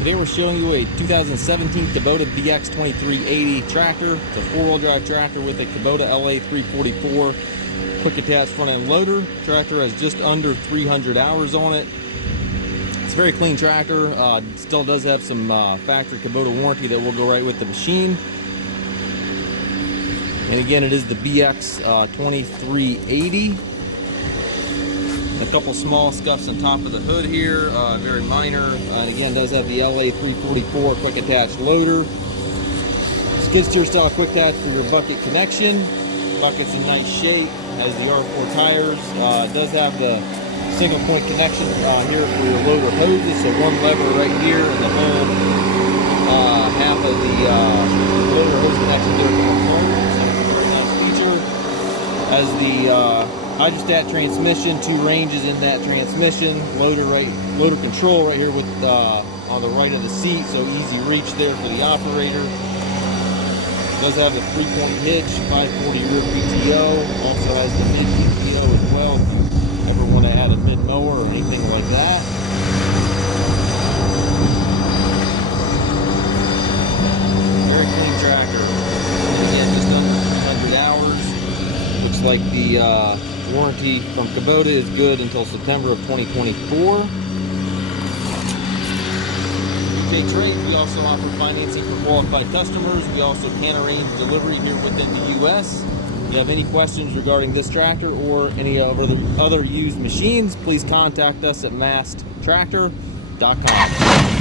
Today we're showing you a 2017 Kubota BX2380 tractor. It's a four-wheel drive tractor with a Kubota LA344 quick attach front end loader. Tractor has just under 300 hours on it. It's a very clean tractor. Still does have some factory Kubota warranty that will go right with the machine. And again, it is the BX2380. A couple small scuffs on top of the hood here, very minor. And again, does have the LA344 quick attach loader. Skid steer style quick attach for your bucket connection. Bucket's in nice shape. Has the R4 tires. It does have the single point connection here for your loader hoses. So one lever right here, and the whole half of the loader hose connection there for the loader. So it's a very nice feature. Has the hydrostat transmission, two ranges in that transmission. Loader control right here with on the right of the seat, so easy reach there for the operator. Does have the 3-point hitch, 540 rear PTO. Also has the mid PTO as well if you ever want to add a mid mower or anything like that. Very clean tractor. Again, just under 100 hours. Looks like the warranty from Kubota is good until September of 2024. UK Trade, we also offer financing for qualified customers. We also can arrange delivery here within the US. If you have any questions regarding this tractor or any other used machines, please contact us at masttractor.com.